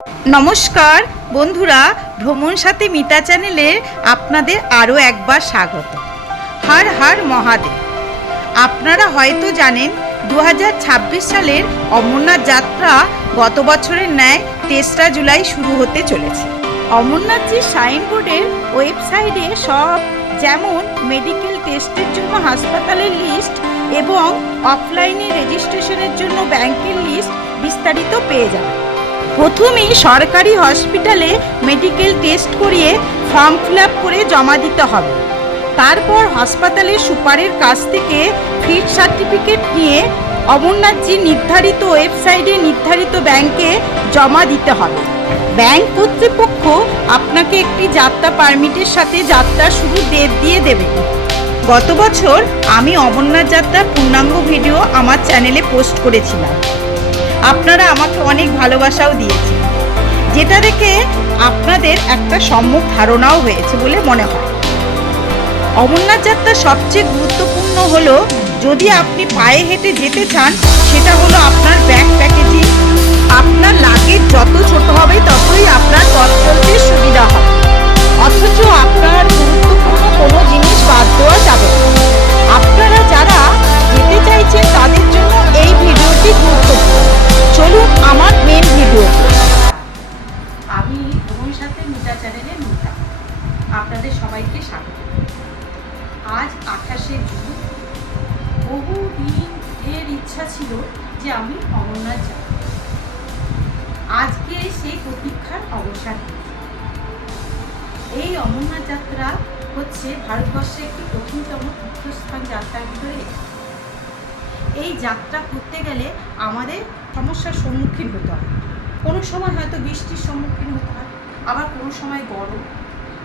নমস্কার বন্ধুরা, ভ্রমণ সাথী মিতা চ্যানেলে আপনাদের আরও একবার স্বাগত। হর হর মহাদেব। আপনারা হয়তো জানেন 2026 সালের অমরনাথ যাত্রা গত বছরের ন্যায় 3রা জুলাই শুরু হতে চলেছে। অমরনাথজির সাইনবোর্ডের ওয়েবসাইটে সব, যেমন মেডিকেল টেস্টের জন্য হাসপাতালের লিস্ট এবং অফলাইনে রেজিস্ট্রেশনের জন্য ব্যাংকের লিস্ট বিস্তারিত পেয়ে যাবেন। প্রথমেই সরকারি হসপিটালে মেডিকেল টেস্ট করিয়ে ফর্ম ফিল আপ করে জমা দিতে হবে। তারপর হাসপাতালের সুপারের কাছ থেকে ফিট সার্টিফিকেট নিয়ে অমরনাথজির নির্ধারিত ওয়েবসাইটে নির্ধারিত ব্যাংকে জমা দিতে হবে। ব্যাংক কর্তৃপক্ষ আপনাকে একটি যাত্রা পারমিটের সাথে যাত্রা শুরুর ডেট দিয়ে দেবে। গত বছর আমি অমরনাথ যাত্রার পূর্ণাঙ্গ ভিডিও আমার চ্যানেলে পোস্ট করেছিলাম। আপনারা আমাকে অনেক ভালোবাসাও দিয়েছেন, যেটা দেখে আপনাদের একটা সম্যক ধারণাও হয়েছে বলে মনে হয়। অমরনাথ যাত্রা সবচেয়ে গুরুত্বপূর্ণ হলো, যদি আপনি পায়ে হেঁটে যেতে চান, সেটা হলো আপনার ব্যাগ প্যাকেজিং। আপনার লাগেজ যত ছোট হবে ততই আপনার পথ চলতে সুবিধা হবে। অথচ আপনার গুরুত্বপূর্ণ কোনো জিনিস বাদ দেওয়া যাবে না। আপনারা যারা যেতে চাইছেন তাদের জন্য এই ভিডিওটি গুরুত্বপূর্ণ। চলুন আমার মেন ভিডিও। আমি ভ্রমণ সাথী মিতা চ্যানেলে মিতা, আপনাদের সবাইকে স্বাগত। আজ 28শে জুন। বহুদিন এর ইচ্ছা ছিল যে আমি অমরনাথ যাব। আজকে সেই প্রতীক্ষার অবসান। এই অমরনাথ যাত্রা হচ্ছে ভারতবর্ষের একটি কঠিনতম তীর্থস্থান যাত্রার ভিতরে। এই যাত্রা করতে গেলে আমাদের সমস্যার সম্মুখীন হতে হয়। কোনো সময় হয়তো বৃষ্টির সম্মুখীন হতে হয়, আবার কোনো সময় গরম,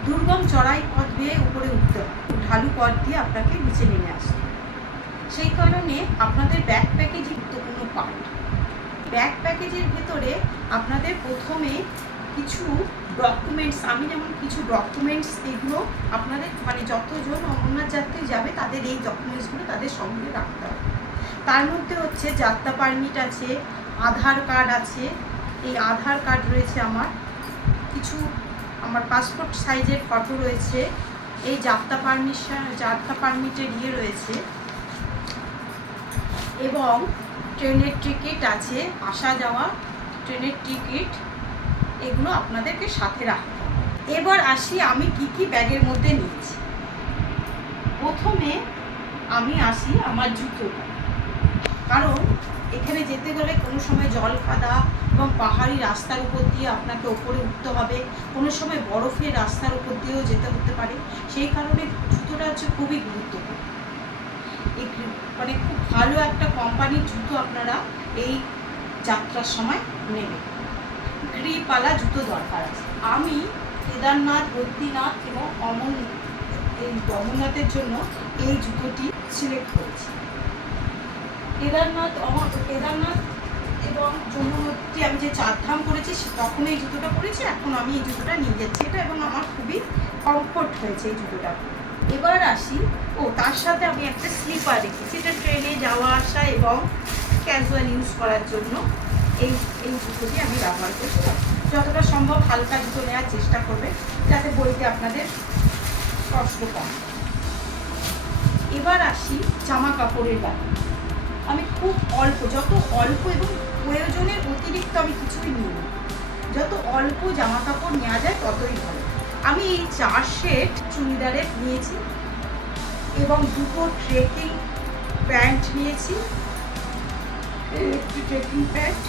দুর্গম চড়াই পথ বেয়ে উপরে উঠতে হয়, ঢালু পথ দিয়ে আপনাকে নিচে নেমে আসতে হয়। সেই কারণে আপনাদের ব্যাগ প্যাকেজ গুরুত্বপূর্ণ পার্ট। ব্যাগ প্যাকেজের ভেতরে আপনাদের প্রথমে কিছু ডকুমেন্টস, আমি যেমন কিছু ডকুমেন্টস, এগুলো আপনাদের যতজন অমরনাথ যাত্রী যাবে তাদের এই ডকুমেন্টসগুলো তাদের সঙ্গে রাখতে হবে। তার মধ্যে হচ্ছে যাত্রা পারমিট আছে, আধার কার্ড আছে। এই আধার কার্ড রয়েছে আমার, কিছু আমার পাসপোর্ট সাইজের ফটো রয়েছে, এই যাত্রা পারমিটের রয়েছে, এবং ট্রেনের টিকিট আছে, আসা যাওয়া ট্রেনের টিকিট, এগুলো আপনাদেরকে সাথে রাখতে হবে। এবার আসি আমি কি কি ব্যাগের মধ্যে নিয়েছি। প্রথমে আমি আসি আমার জুতোটা, কারণ এখানে যেতে গেলে কোনো সময় জল কাদা এবং পাহাড়ি রাস্তার উপর দিয়ে আপনাকে ওপরে উঠতে হবে, কোনো সময় বরফের রাস্তার উপর দিয়েও যেতে হতে পারে। সেই কারণে জুতোটা হচ্ছে খুবই গুরুত্বপূর্ণ। খুব ভালো একটা কোম্পানির জুতো আপনারা এই যাত্রার সময় নেবেন। গ্রিপওয়ালা জুতো দরকার আছে। আমি কেদারনাথ, বদ্রীনাথ এবং অমরনাথের জন্য এই জুতোটি সিলেক্ট করেছি। কেদারনাথ এবং যমুনোত্রী আমি যে 4 ধাম করেছি তখন এই জুতোটা পরেছি, এখন আমি এই জুতোটা নিয়ে যাচ্ছি এটা, এবং আমার খুবই কমফোর্ট হয়েছে এই জুতোটা। এবার আসি, তার সাথে আমি একটা স্লিপার রেখেছি, এটা ট্রেনে যাওয়া আসা এবং ক্যাজুয়াল ইউজ করার জন্য এই জুতোটি আমি ব্যবহার করছি। যতটা সম্ভব হালকা জুতো নেওয়ার চেষ্টা করবে, যাতে বইতে আপনাদের কষ্ট কম। এবার আসি জামা কাপড়ের ব্যাপারে। আমি খুব অল্প, যত অল্প এবং প্রয়োজনের অতিরিক্ত আমি কিছুই নিই না। যত অল্প জামা কাপড় নেওয়া যায় ততই ভালো। আমি এই 4 সেট চুড়িদারের নিয়েছি এবং 2টো ট্রেকিং প্যান্ট নিয়েছি, একটি ট্রেকিং প্যান্ট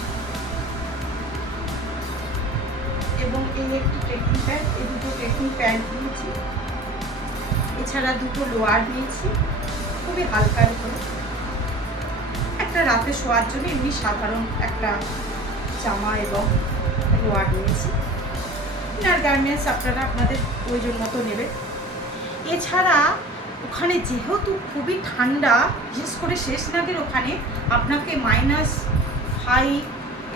এবং এই একটি ট্রেকিং প্যান্ট, এই 2টো ট্রেকিং প্যান্ট নিয়েছি। এছাড়া 2টো লোয়ার নিয়েছি, খুবই হালকা করে। একটা রাতে শোয়ার জন্য এমনি সাধারণ একটা জামা এবং লোয়ার নিয়েছি। ইনার গার্মেন্টস আপনারা আপনাদের প্রয়োজন মতো নেবেন। এছাড়া ওখানে যেহেতু খুবই ঠান্ডা, বিশেষ করে শেষনাগের ওখানে আপনাকে -5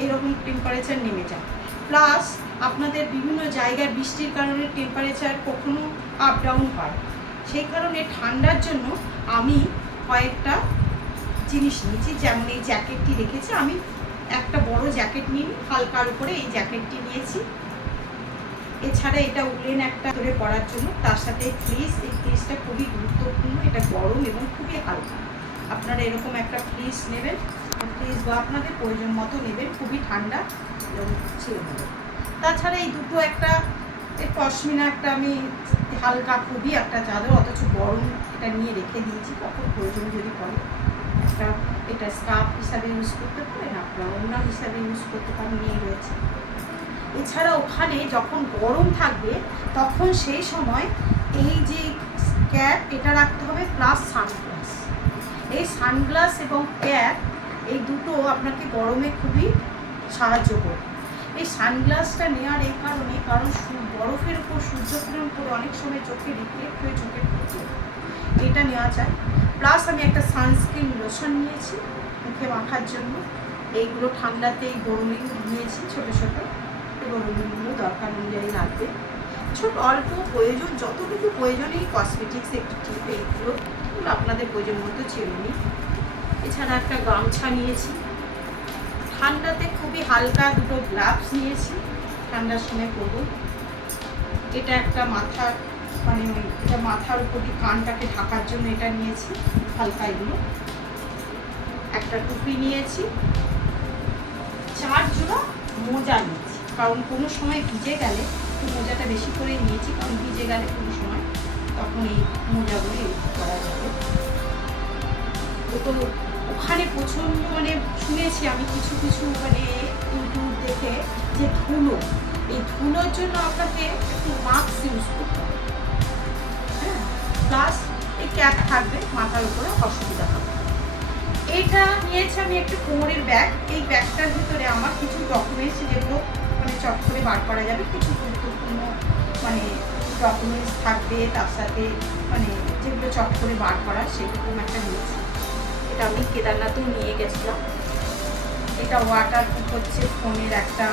এরকম টেম্পারেচার নেমে যায়। প্লাস আপনাদের বিভিন্ন জায়গায় বৃষ্টির কারণে টেম্পারেচার কখনো আপ ডাউন হয়। সেই কারণে ঠান্ডার জন্য আমি কয়েকটা জিনিস নিয়েছি, যেমন এই জ্যাকেটটি রেখেছি। আমি একটা বড় জ্যাকেট নিয়ে হালকার উপরে এই জ্যাকেটটি নিয়েছি। এছাড়া এটা উলেন একটা ধরে পরার জন্য, তার সাথে ফ্লিস, এই ফ্লিসটা খুবই গুরুত্বপূর্ণ, এটা গরম এবং খুবই হালকা। আপনারা এরকম একটা ফ্লিস নেবেন, ফ্লিস বা আপনাদের প্রয়োজন মতো নেবেন, খুবই ঠান্ডা এবং ছিঁড়ে নেবেন। তাছাড়া এই দুটো একটা পশমিনা একটা আমি হালকা খুবই একটা চাদর, অথচ গরম, এটা নিয়ে রেখে দিয়েছি, কখন প্রয়োজন যদি পড়ে একটা এটা স্কার্ফ হিসাবে ইউজ করতে পারেন, আপনারা অন্য হিসাবে ইউজ করতে পারেন, নিয়ে রয়েছে। এছাড়া ওখানে যখন গরম থাকবে তখন সেই সময় এই যে ক্যাপ এটা রাখতে হবে, প্লাস সানগ্লাস। এই সানগ্লাস এবং ক্যাপ এই দুটো আপনাকে গরমে খুবই সাহায্য করবে। এই সানগ্লাসটা নেওয়ার এই কারণে, কারণ বরফের উপর সূর্যকিরণ করে অনেক সময় চোখে রিফ্লেক্ট হয়ে চোখের ক্ষতি হয়, এটা নেওয়া যায়। প্লাস আমি একটা সানস্ক্রিন লোশন নিয়েছি মুখে মাখার জন্য। এইগুলো ঠান্ডাতে এই গরমিং নিয়েছি, ছোটো ছোটো গরমিংগুলো দরকার অনুযায়ী লাগবে। ছোট অল্প প্রয়োজন, যতটুকু প্রয়োজন এই কসমেটিক্স একটু টিপ, এইগুলো আপনাদের প্রয়োজন মতো ছেড়ে নিই। এছাড়া একটা গামছা নিয়েছি, ঠান্ডাতে খুবই হালকা দুটো গ্লাভস নিয়েছি, ঠান্ডার সময় পরবো। এটা একটা মাথার মানে এটা মাথার উপর দিয়ে কানটাকে ঢাকার জন্য এটা নিয়েছি, হালকা এগুলো। একটা টুপি নিয়েছি, 4 জোড়া মোজা নিয়েছি, কারণ কোনো সময় ভিজে গেলে একটু মোজাটা বেশি করে নিয়েছি, কারণ ভিজে গেলে কোনো সময় তখন এই মোজাগুলো ইউজ করা যাবে। তো ওখানে প্রচণ্ড মানে শুনেছি আমি কিছু কিছু মানে ইউটিউব দেখে যে ধুলো, এই ধুলোর জন্য আপনাকে একটু মাস্ক ইউজ করতে হবে, হ্যাঁ, প্লাস এই ক্যাপ থাকবে মাথার উপরে, অসুবিধা হবে। এইটা নিয়েছি আমি একটা কোমরের ব্যাগ। এই ব্যাগটার ভিতরে আমার কিছু ডকুমেন্টস, যেগুলো মানে চট করে বার করা যাবে, কিছু গুরুত্বপূর্ণ মানে ডকুমেন্টস থাকবে, তার সাথে মানে যেগুলো চট করে বার করা, সেরকম একটা নিয়েছি। এটা আমি কেদারনাথেও নিয়ে গেছিলাম। এটা ওয়াটার প্রুফ হচ্ছে, ফোনের একটা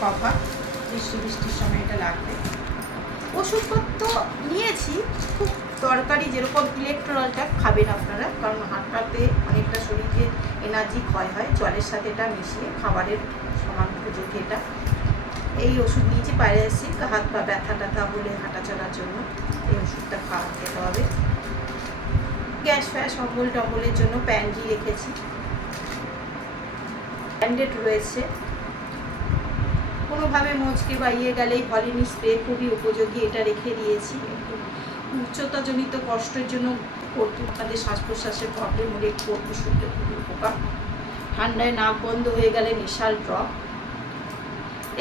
কভার, বৃষ্টির সময় এটা লাগবে। ওষুধপত্র নিয়েছি খুব দরকারি, যেরকম ইলেকট্রলটা খাবেন আপনারা, কারণ হাঁটাতে অনেকটা শরীরে এনার্জি ক্ষয় হয়, জলের সাথে এটা মিশিয়ে খাবারের সমান উপযোগী এটা। এই ওষুধ নিয়েছি প্যারাসিট, হাত পা ব্যথা ট্যাথা হলে হাঁটা চলার জন্য এই ওষুধটা খেতে হবে। গ্যাস ফ্যাস অম্বল টম্বলের জন্য প্যান্ডি রেখেছি, ব্যান্ডেড রয়েছে। কোনোভাবে মোচকে বাইয়ে গেলেই ভলিনি স্প্রে খুবই উপযোগী, এটা রেখে দিয়েছি। উচ্চতাজনিত কষ্টের জন্য কর্তু, তাদের শ্বাস প্রশ্বাসের প্রবলেম হলে কর্তু শুনতে খুবই উপকার। ঠান্ডায় নাক বন্ধ হয়ে গেলে নেশাল ড্রপ।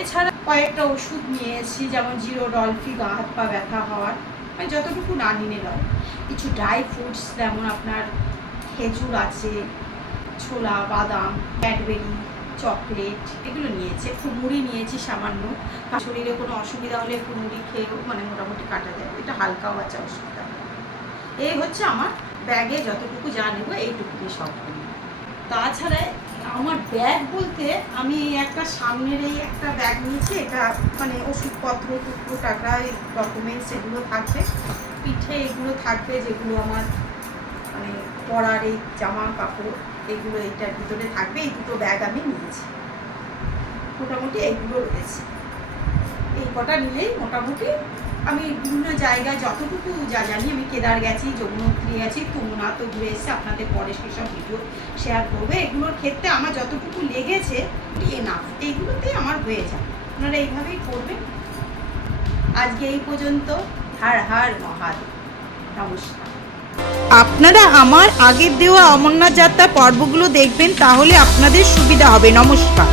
এছাড়া কয়েকটা ওষুধ নিয়েছি, যেমন জিরো ডলফি, গা হাত পা ব্যথা হওয়ার, মানে যতটুকু না নিলে নয়। কিছু ড্রাই ফ্রুটস, যেমন আপনার খেজুর আছে, ছোলা, বাদাম, ক্যাডবেরি, চকলেট, এগুলো নিয়েছি। একটু মুড়ি নিয়েছি সামান্য, শরীরে কোনো অসুবিধা হলে একটু মুড়ি খেয়েও মানে মোটামুটি কাটা যায়, এটা হালকাও আছে, অসুবিধা। এই হচ্ছে আমার ব্যাগে যতটুকু যা নেবো, এইটুকুনি সব। তাছাড়া আমার ব্যাগ বলতে আমি একটা সামনের এই একটা ব্যাগ নিয়েছি, এটা মানে ওষুধপত্র, টুকরো টাকা, ডকুমেন্টস এগুলো থাকবে, পিঠে এগুলো থাকবে, যেগুলো আমার মানে পরার এই জামা কাপড় এগুলো এইটার ভিতরে থাকবে। এই দুটো ব্যাগ আমি নিয়েছি, মোটামুটি এইগুলো রয়েছে। এই কটা নিলেই মোটামুটি আমি বিভিন্ন জায়গায় যতটুকু যা জানি, আমি কেদার গেছি, যমুনোত্রী গেছি, তুঙ্গনাথও ঘুরে এসে আপনাদের পরে সেসব ভিডিও শেয়ার করবে। এগুলোর ক্ষেত্রে আমার যতটুকু লেগেছে এনাফ, এইগুলোতেই আমার হয়ে যায়। আপনারা এইভাবেই করবেন। আজকে এই পর্যন্ত। হর হর মহাদেব, নমস্কার। আপনারা আমার আগের দেওয়া অমরনাথ যাত্রা পর্বগুলো দেখবেন, তাহলে আপনাদের সুবিধা হবে। নমস্কার।